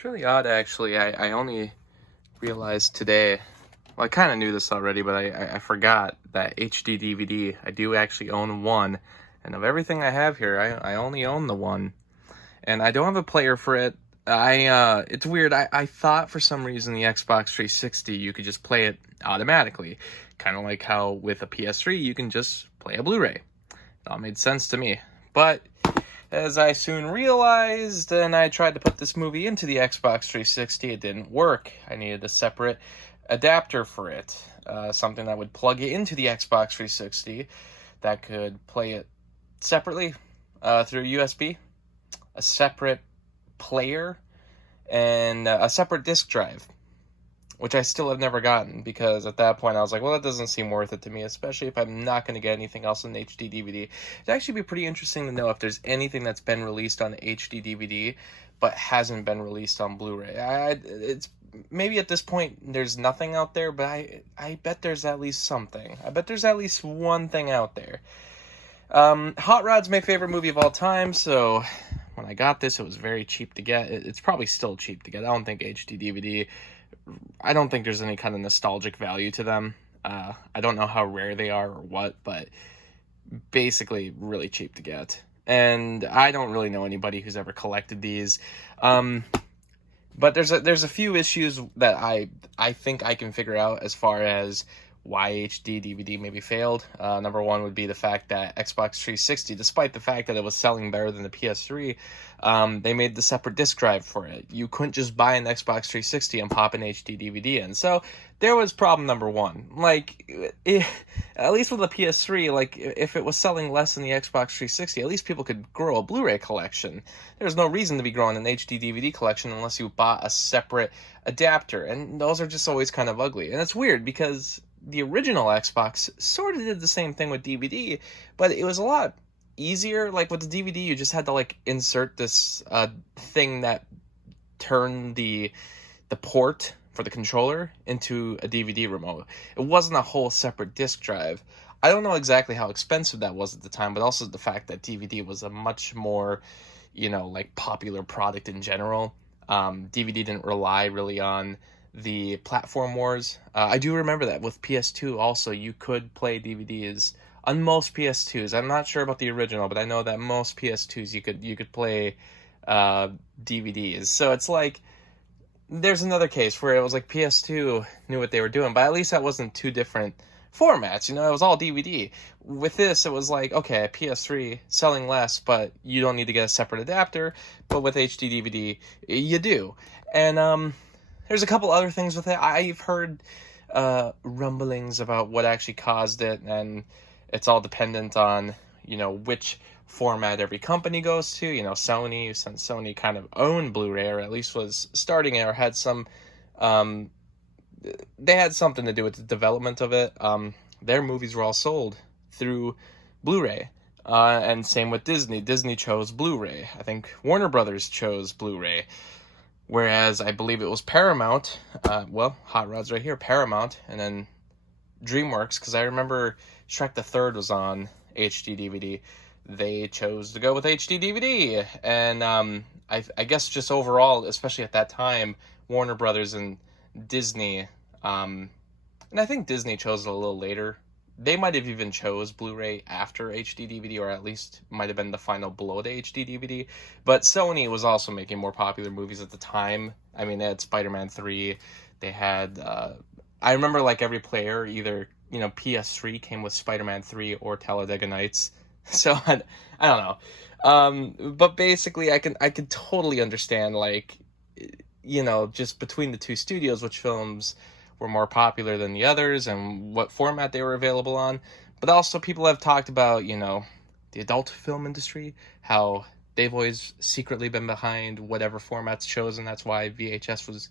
It's really odd, actually. I only realized today, well, I kind of knew this already, but I forgot that HD DVD, I do actually own one. And of everything I have here, I only own the one. And I don't have a player for it. It's weird. I thought for some reason the Xbox 360, you could just play it automatically. Kind of like how with a PS3, you can just play a Blu-ray. It all made sense to me. But as I soon realized, and I tried to put this movie into the Xbox 360, it didn't work. I needed a separate adapter for it. Something that would plug it into the Xbox 360 that could play it separately through USB, a separate player, and a separate disc drive, which I still have never gotten, because at that point I was like, well, that doesn't seem worth it to me, especially if I'm not going to get anything else on HD DVD. It'd actually be pretty interesting to know if there's anything that's been released on HD DVD but hasn't been released on Blu-ray. It's maybe at this point there's nothing out there, but I bet there's at least something. I bet there's at least one thing out there. Hot Rod's my favorite movie of all time, so when I got this, it was very cheap to get. It's probably still cheap to get. I don't think HD DVD... I don't think there's any kind of nostalgic value to them. I don't know how rare they are or what, but basically really cheap to get. And I don't really know anybody who's ever collected these. But there's a few issues that I think I can figure out as far as why HD DVD maybe failed. Number one would be the fact that Xbox 360, despite the fact that it was selling better than the PS3, they made the separate disc drive for it. You couldn't just buy an Xbox 360 and pop an HD DVD in. So there was problem number one. At least with the PS3, if it was selling less than the Xbox 360, at least people could grow a Blu-ray collection. There's no reason to be growing an HD DVD collection unless you bought a separate adapter, and those are just always kind of ugly. And it's weird because the original Xbox sort of did the same thing with DVD, but it was a lot easier. Like with the DVD, you just had to insert this thing that turned the port for the controller into a DVD remote. It wasn't a whole separate disc drive. I don't know exactly how expensive that was at the time, but also the fact that DVD was a much more, popular product in general. DVD didn't rely really on the platform wars. I do remember that with PS2 also, you could play DVDs on most PS2s. I'm not sure about the original, but I know that most PS2s you could play DVDs. So it's like there's another case where it was like PS2 knew what they were doing, but at least that wasn't two different formats. It was all DVD. With this, it was like, okay, PS3 selling less, but you don't need to get a separate adapter. But with HD DVD, you do. And there's a couple other things with it. I've heard rumblings about what actually caused it, and it's all dependent on, which format every company goes to. Sony, since Sony kind of owned Blu-ray, or at least was starting it, or had some, they had something to do with the development of it. Their movies were all sold through Blu-ray. And same with Disney. Disney chose Blu-ray. I think Warner Brothers chose Blu-ray. Whereas I believe it was Paramount, Hot Rod's right here, Paramount, and then DreamWorks, because I remember Shrek the Third was on HD DVD. They chose to go with HD DVD, and I guess just overall, especially at that time, Warner Brothers and Disney, and I think Disney chose it a little later. They might have even chose Blu-ray after HD DVD, or at least might have been the final blow to HD DVD. But Sony was also making more popular movies at the time. I mean, they had Spider-Man 3. They had, I remember every player, either, PS3 came with Spider-Man 3 or Talladega Nights. So, I don't know. But basically, I can totally understand, just between the two studios, which films were more popular than the others and what format they were available on. But also people have talked about, the adult film industry, how they've always secretly been behind whatever format's chosen. That's why VHS was,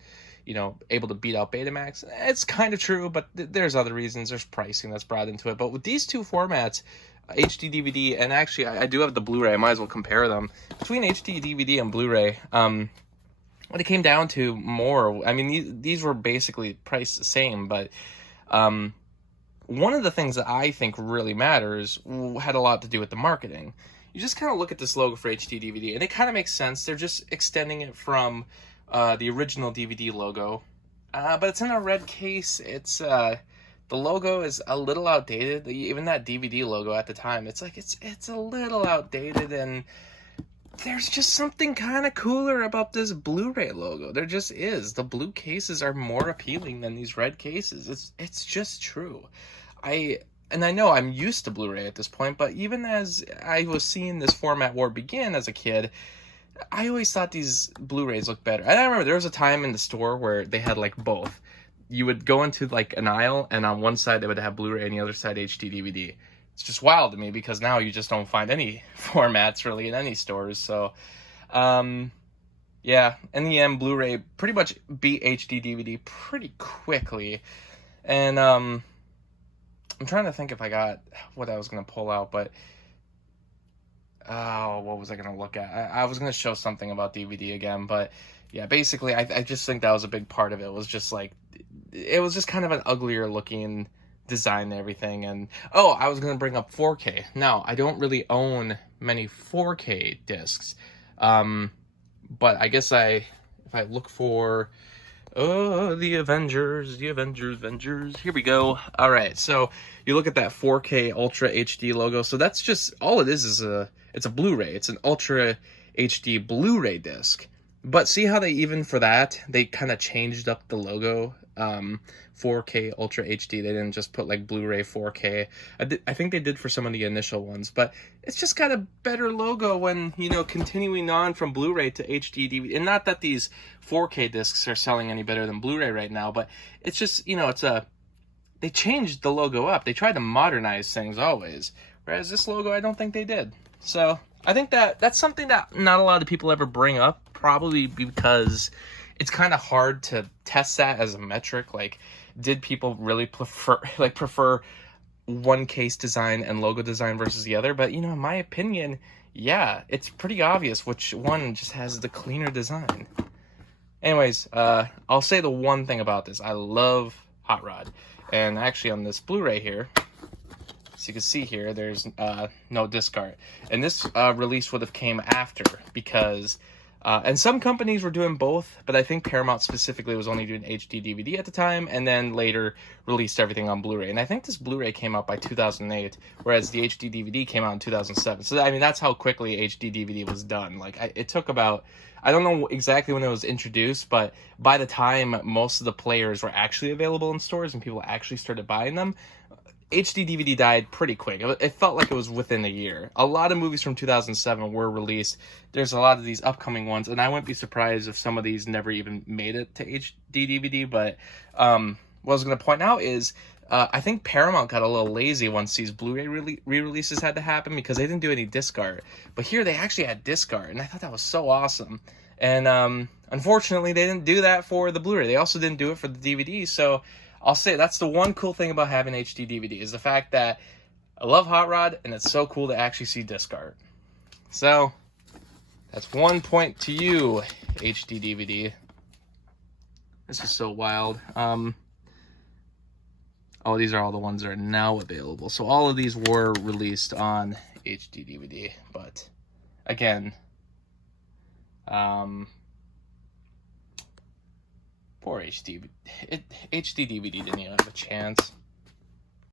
able to beat out Betamax. It's kind of true, but there's other reasons. There's pricing that's brought into it. But with these two formats, HD DVD, and actually I do have the Blu-ray, I might as well compare them. Between HD DVD and Blu-ray, what it came down to more, I mean, these were basically priced the same, but one of the things that I think really matters had a lot to do with the marketing. You just kind of look at this logo for HD DVD, and it kind of makes sense. They're just extending it from the original DVD logo, but it's in a red case. It's the logo is a little outdated. Even that DVD logo at the time, it's like it's a little outdated, and there's just something kind of cooler about this Blu-ray logo. There just is. The blue cases are more appealing than these red cases. It's just true. I know I'm used to Blu-ray at this point, but even as I was seeing this format war begin as a kid, I always thought these Blu-rays looked better. And I remember there was a time in the store where they had like both. You would go into like an aisle, and on one side they would have Blu-ray and the other side HD DVD. It's just wild to me because now you just don't find any formats really in any stores. So, yeah, in the end, Blu-ray pretty much beat HD DVD pretty quickly. And I'm trying to think if I got what I was going to pull out, but what was I going to look at? I was going to show something about DVD again, but yeah, basically, I just think that was a big part of it. It was just kind of an uglier looking design and everything. And I was going to bring up 4K. Now, I don't really own many 4K discs, but I guess if I look for the Avengers, here we go. All right, so you look at that 4K Ultra HD logo. So that's just all it is it's a Blu-ray. It's an Ultra HD Blu-ray disc. But see how they, even for that, they kind of changed up the logo. 4K Ultra HD. They didn't just put like Blu-ray 4K. I think they did for some of the initial ones, but it's just got a better logo when, continuing on from Blu-ray to HD DVD. And not that these 4K discs are selling any better than Blu-ray right now, but it's just, they changed the logo up. They tried to modernize things always. Whereas this logo, I don't think they did. So I think that's something that not a lot of people ever bring up, probably because it's kind of hard to test that as a metric. Like, did people really prefer one case design and logo design versus the other? But, in my opinion, yeah, it's pretty obvious which one just has the cleaner design. Anyways, I'll say the one thing about this. I love Hot Rod. And actually on this Blu-ray here, as you can see here, there's no disc art. And this release would have came after because... and some companies were doing both, but I think Paramount specifically was only doing HD DVD at the time, and then later released everything on Blu-ray. And I think this Blu-ray came out by 2008, whereas the HD DVD came out in 2007. So, I mean, that's how quickly HD DVD was done. Like, it took about, I don't know exactly when it was introduced, but by the time most of the players were actually available in stores and people actually started buying them, HD DVD died pretty quick. It felt like it was within a year. A lot of movies from 2007 were released. There's a lot of these upcoming ones, and I wouldn't be surprised if some of these never even made it to HD DVD. But what I was going to point out is I think Paramount got a little lazy once these Blu-ray re-releases had to happen because they didn't do any disc art. But here they actually had disc art, and I thought that was so awesome. And unfortunately, they didn't do that for the Blu-ray. They also didn't do it for the DVD, so... I'll say that's the one cool thing about having HD DVD is the fact that I love Hot Rod, and it's so cool to actually see disc art. So, that's 1 point to you, HD DVD. This is so wild. These are all the ones that are now available. So all of these were released on HD DVD, but again, poor HD DVD didn't even have a chance.